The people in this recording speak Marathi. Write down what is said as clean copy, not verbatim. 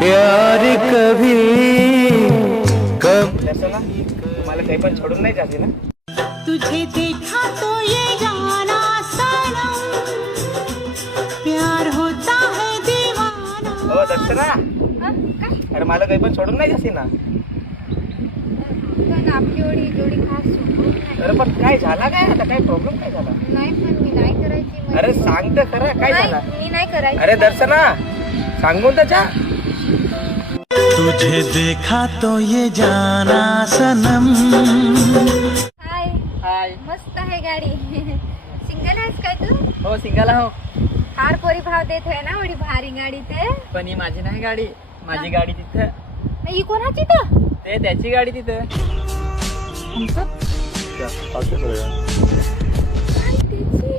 प्यार कभी कब मला काही पण सोडून नाही जाते ना. तुझे देखा तो ये जाना सनम, प्यार होता है दीवाना. हो दर्शना, अरे मला काही पण सोडून नाही जाते ना. आपली जोडी खास सोबत अरे पण काय झाला, काय आता काय प्रॉब्लेम काय झाला? नाही, पण मी नाही करायची. अरे सांग तर खरं काय झाला. मी नाही करायची. अरे दर्शना सांगून त्याच्या. तुझे देखा तो ये जाना सनम. हाय हाय. मस्त आहे गाडी. सिंगल आहेस काय तू? हो सिंगल हो. फार पोरी भाव देत आहे ना, एवढी भारी गाडी. ते पण ही माझी नाही गाडी, माझी गाडी तिथं. ही कोणाची तर? ते त्याची गाडी तिथं. त्याची.